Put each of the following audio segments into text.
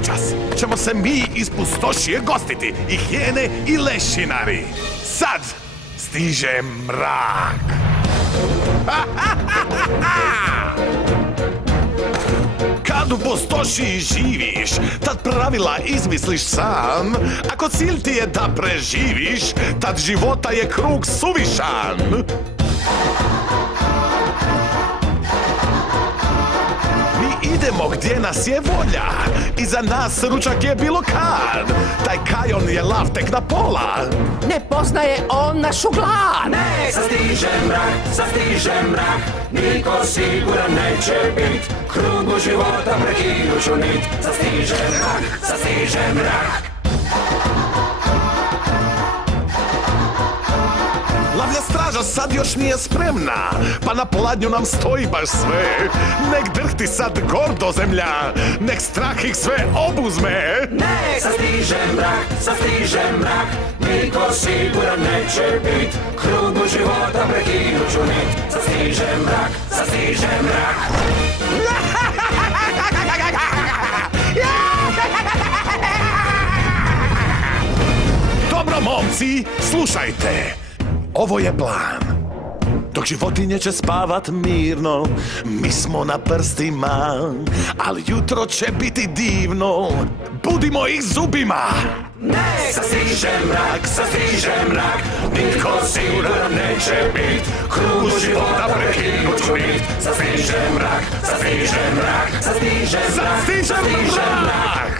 Noćas ćemo se mi iz pustošije gostiti, i hijene i lešinari. Sad stiže mrak. Kad u pustošiji živiš, tad pravila izmisliš sam. Ako cilj ti je da preživiš, tad života je krug suvišan. Mi idemo gdje nas je volja, iza nas ručak je bilo kad. Taj Kajon je lav tek na pola. Ne poznaje on našu glad. Ne, sastiže mrak, niko siguran neće bit. Krugu života prekinuću nit. Sastiže mrak. Lavlja straža sad još nije spremna, pa na pladnju nam stoji baš sve. Nek drhti sad gordo zemlja, nek strah ih sve obuzme. Ne, sastiže mrak, niko siguran neće bit. Krugu života prekinuću nit. Sastiže mrak. Dobro, momci, slušajte. Ovo je plan. Dok životinje će spavat mirno, mi smo na prstima, ali jutro će biti divno. Budimo ih zubima. Ne, sastiže mrak, nitko siguran neće bit. Krugu života prekinuću nit. Sastiže mrak.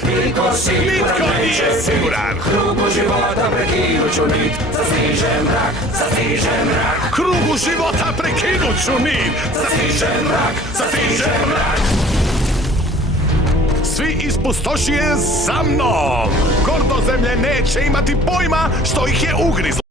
Nitko siguran neće siguran. Krugu života prekinuću nit. Sastiže mrak. Krugu života prekinuću nit. Sastiže mrak. Svi iz pustošije za mnom. Gordo zemlje neće imati pojma što ih je ugrizlo.